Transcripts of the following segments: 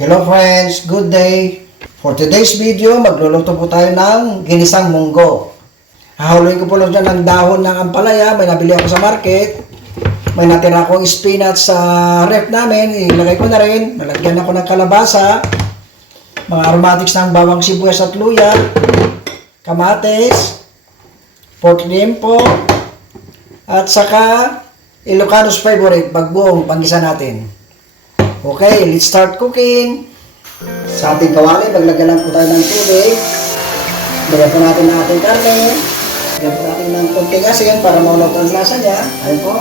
Hello friends, good day! For today's video, magluluto po tayo ng ginisang munggo. Hahuluin ko po lang dyan ng dahon ng ampalaya. May nabili ako sa market. May natira akong spinach sa ref namin. Ilagay ko na rin. Nalagyan ako ng kalabasa. Mga aromatics ng bawang sibuyas at luya. Kamatis. Pork limpo. At saka Ilocano's favorite, bagbuong panggisa natin. Okay, let's start cooking. Sa ating kawali, maglagyan lang po tayo ng tubig. Lagyan po natin ang ating karne. Lagyan po natin ng konting asin para maulog ang lasa niya. Ayun po.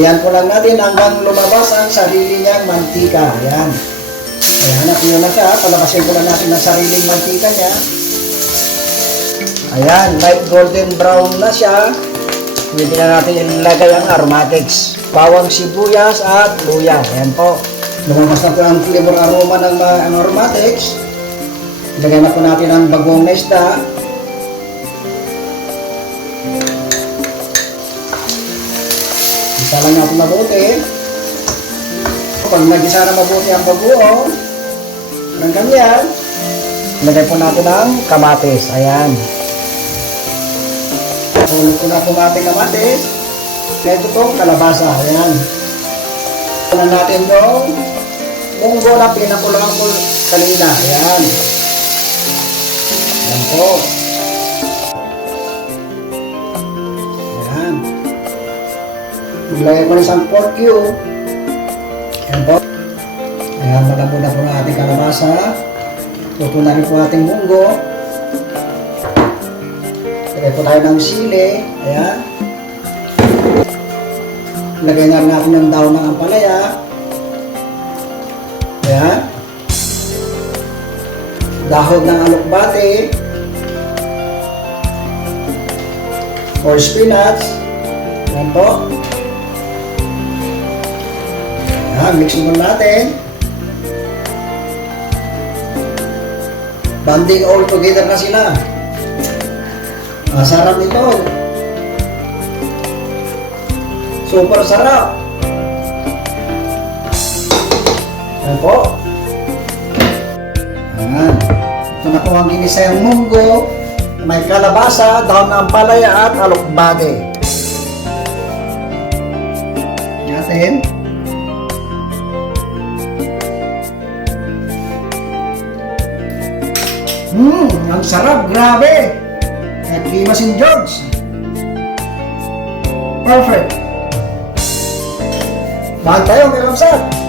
Ayan po lang natin hanggang lumabas ang sarili niyang mantika. Ayan. Ayan, hanap nyo na siya. Palabasin po lang natin ang sariling mantika niya. Ayan, light golden brown na siya. Pwede na natin ilagay ang aromatics. Bawang sibuyas at luya. Ayan po. Lumabas na po ang flavor aroma ng aromatics. Ilagay na po natin ang bagong na isda. Isa lang natin mabuti. Pag nag-isa na mabuti ang bagoong ng ganyan, ilagay po natin ang kamatis. Ayan. Tulog ko na po ating kamatis. Ito itong kalabasa. Ayan. Ito natin yung munggo na pinakulang ko kanina. Ayan. Ayan po. Ayan. Ilagay ko na isang pork cube. Ayan po. Ayan, malabo na po na ating kalabasa. Luto na rin po ating munggo. Lagay po tayo ng sili. Ayan. Lagay na natin yung dahon ng ampalaya. Ayan. Dahon ng alokbate. Or spinach. Ayan po. Ayan. Mix mo natin. Banding all together na sila. Masarap nito. Super sarap. Ayan po. Ayan. Ito na po ang ginisang munggo. May kalabasa, dahon ng ampalaya at alokbate. Natin. Ang sarap. Grabe. Nagkima St. George. Perfect. Mahal tayo, may kamsat.